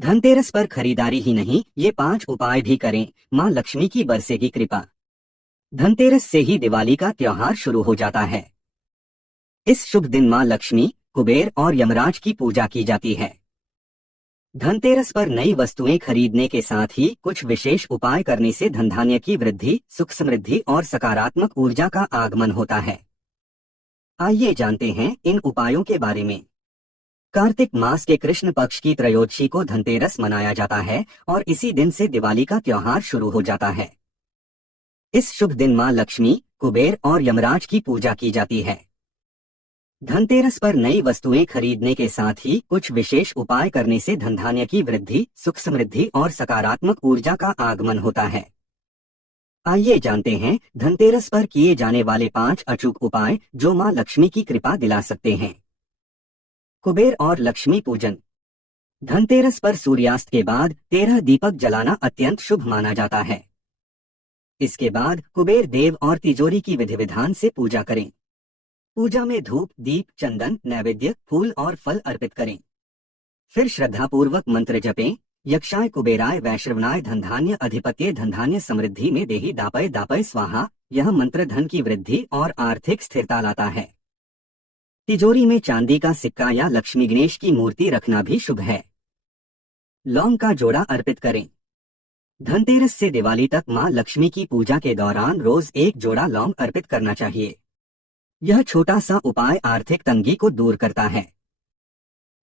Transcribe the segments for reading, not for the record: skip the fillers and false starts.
धनतेरस पर खरीदारी ही नहीं, ये 5 उपाय भी करें, माँ लक्ष्मी की बरसेगी कृपा। धनतेरस से ही दिवाली का त्योहार शुरू हो जाता है। इस शुभ दिन माँ लक्ष्मी, कुबेर और यमराज की पूजा की जाती है। धनतेरस पर नई वस्तुएं खरीदने के साथ ही कुछ विशेष उपाय करने से धन धान्य की वृद्धि, सुख समृद्धि और सकारात्मक ऊर्जा का आगमन होता है। आइए जानते हैं इन उपायों के बारे में। कार्तिक मास के कृष्ण पक्ष की त्रयोदशी को धनतेरस मनाया जाता है और इसी दिन से दिवाली का त्योहार शुरू हो जाता है। इस शुभ दिन माँ लक्ष्मी, कुबेर और यमराज की पूजा की जाती है। धनतेरस पर नई वस्तुएं खरीदने के साथ ही कुछ विशेष उपाय करने से धन धान्य की वृद्धि, सुख समृद्धि और सकारात्मक ऊर्जा का आगमन होता है। आइए जानते हैं धनतेरस पर किए जाने वाले 5 अचूक उपाय जो माँ लक्ष्मी की कृपा दिला सकते हैं। कुबेर और लक्ष्मी पूजन। धनतेरस पर सूर्यास्त के बाद 13 दीपक जलाना अत्यंत शुभ माना जाता है। इसके बाद कुबेर देव और तिजोरी की विधि विधान से पूजा करें। पूजा में धूप, दीप, चंदन, नैवेद्य, फूल और फल अर्पित करें। फिर श्रद्धापूर्वक मंत्र जपें। यक्षाय कुबेराय वैश्रवणाय धनधान्य अधिपत्य धनधान्य समृद्धि में देहि दापय दापय स्वाहा। यह मंत्र धन की वृद्धि और आर्थिक स्थिरता लाता है। तिजोरी में चांदी का सिक्का या लक्ष्मी गणेश की मूर्ति रखना भी शुभ है। लौंग का जोड़ा अर्पित करें। धनतेरस से दिवाली तक माँ लक्ष्मी की पूजा के दौरान रोज एक जोड़ा लौंग अर्पित करना चाहिए। यह छोटा सा उपाय आर्थिक तंगी को दूर करता है।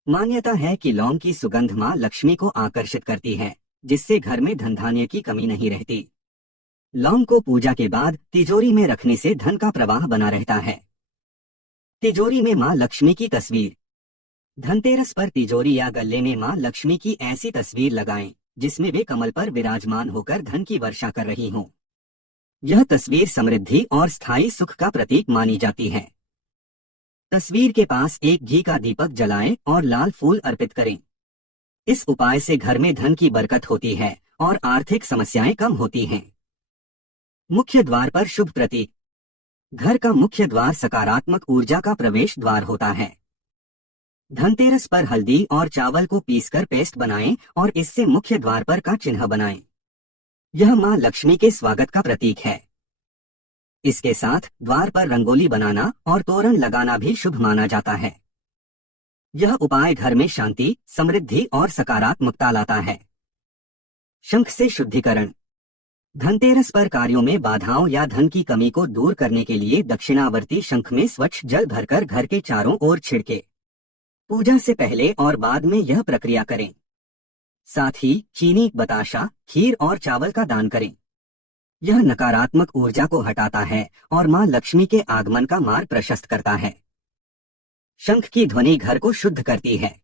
मान्यता है कि लौंग की सुगंध माँ लक्ष्मी को आकर्षित करती है, जिससे घर में धन धान्य की कमी नहीं रहती। लौंग को पूजा के बाद तिजोरी में रखने से धन का प्रवाह बना रहता है। तिजोरी में माँ लक्ष्मी की तस्वीर। धनतेरस पर तिजोरी या गल्ले में माँ लक्ष्मी की ऐसी तस्वीर लगाएं, जिसमें वे कमल पर विराजमान होकर धन की वर्षा कर रही हों। यह तस्वीर समृद्धि और स्थायी सुख का प्रतीक मानी जाती है। तस्वीर के पास एक घी का दीपक जलाएं और लाल फूल अर्पित करें। इस उपाय से घर में धन की बरकत होती है और आर्थिक समस्याएं कम होती हैं। मुख्य द्वार पर शुभ प्रतीक। घर का मुख्य द्वार सकारात्मक ऊर्जा का प्रवेश द्वार होता है। धनतेरस पर हल्दी और चावल को पीसकर पेस्ट बनाएं और इससे मुख्य द्वार पर का चिन्ह बनाएं। यह माँ लक्ष्मी के स्वागत का प्रतीक है। इसके साथ द्वार पर रंगोली बनाना और तोरण लगाना भी शुभ माना जाता है। यह उपाय घर में शांति, समृद्धि और सकारात्मकता लाता है। शंख से शुद्धिकरण। धनतेरस पर कार्यों में बाधाओं या धन की कमी को दूर करने के लिए दक्षिणावर्ती शंख में स्वच्छ जल भरकर घर के चारों ओर छिड़के। पूजा से पहले और बाद में यह प्रक्रिया करें। साथ ही चीनी, बताशा, खीर और चावल का दान करें। यह नकारात्मक ऊर्जा को हटाता है और माँ लक्ष्मी के आगमन का मार्ग प्रशस्त करता है। शंख की ध्वनि घर को शुद्ध करती है।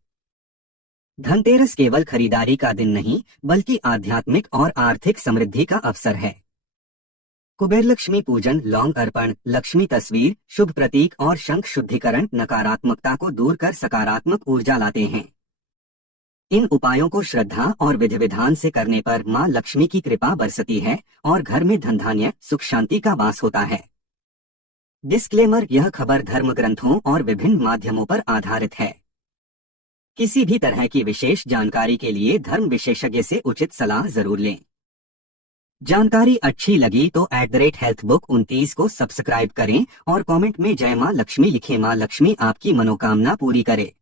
धनतेरस केवल खरीदारी का दिन नहीं, बल्कि आध्यात्मिक और आर्थिक समृद्धि का अवसर है। कुबेर लक्ष्मी पूजन, लौंग अर्पण, लक्ष्मी तस्वीर, शुभ प्रतीक और शंख शुद्धिकरण नकारात्मकता को दूर कर सकारात्मक ऊर्जा लाते हैं। इन उपायों को श्रद्धा और विधि विधान से करने पर माँ लक्ष्मी की कृपा बरसती है और घर में धन धान्य, सुख शांति का वास होता है। डिस्क्लेमर: यह खबर धर्म ग्रंथों और विभिन्न माध्यमों पर आधारित है। किसी भी तरह की विशेष जानकारी के लिए धर्म विशेषज्ञ से उचित सलाह जरूर लें। जानकारी अच्छी लगी तो @healthbook29 को सब्सक्राइब करें और कमेंट में जय माँ लक्ष्मी लिखें। माँ लक्ष्मी आपकी मनोकामना पूरी करे।